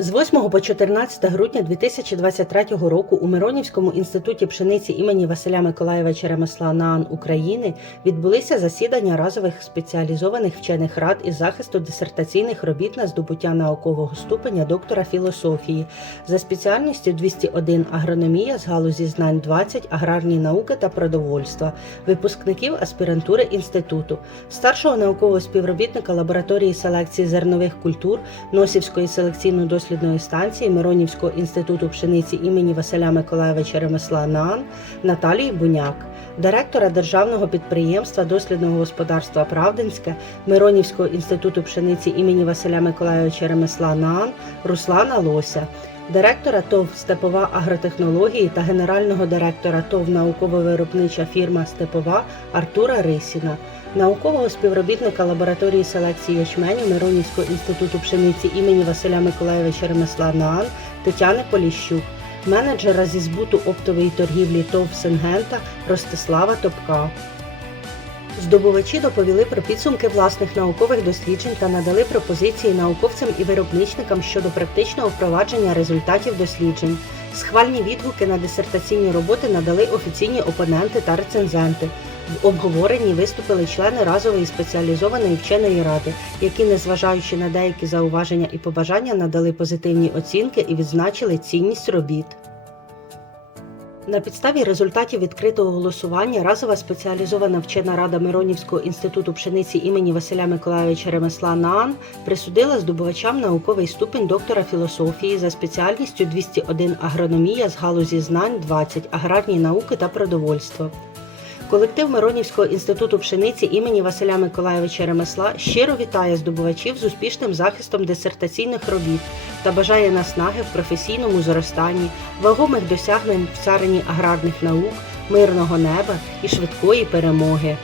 З 8 по 14 грудня 2023 року у Миронівському інституті пшениці імені Василя Миколаєвича Ремесла НААН України відбулися засідання разових спеціалізованих вчених рад із захисту дисертаційних робіт на здобуття наукового ступеня доктора філософії. За спеціальністю 201 агрономія з галузі знань 20 аграрні науки та продовольства, випускників аспірантури інституту, старшого наукового співробітника лабораторії селекції зернових культур Носівської селекційно-дослідної станції Миронівського інституту пшениці імені Василя Миколаєвича Ремесла НААН Наталії Буняк, директора державного підприємства дослідного господарства Правдинське Миронівського інституту пшениці імені Василя Миколаєвича Ремесла НААН Руслана Лося. Директора ТОВ Степова агротехнології та генерального директора ТОВ науково-виробнича фірма Степова Артура Рисіна, наукового співробітника лабораторії селекції ячменю Миронівського інституту пшениці імені Василя Миколаєвича Ремесла НААН Тетяни Поліщук, менеджера зі збуту оптової торгівлі ТОВ Сингента Ростислава Топка. Здобувачі доповіли про підсумки власних наукових досліджень та надали пропозиції науковцям і виробничникам щодо практичного впровадження результатів досліджень. Схвальні відгуки на дисертаційні роботи надали офіційні опоненти та рецензенти. В обговоренні виступили члени разової спеціалізованої вченої ради, які, незважаючи на деякі зауваження і побажання, надали позитивні оцінки і відзначили цінність робіт. На підставі результатів відкритого голосування разова спеціалізована вчена рада Миронівського інституту пшениці імені Василя Миколаєвича Ремесла НААН присудила здобувачам науковий ступень доктора філософії за спеціальністю 201 агрономія з галузі знань 20 аграрні науки та продовольство. Колектив Миронівського інституту пшениці імені Василя Миколаєвича Ремесла щиро вітає здобувачів з успішним захистом дисертаційних робіт та бажає наснаги в професійному зростанні, вагомих досягнень в царині аграрних наук, мирного неба і швидкої перемоги.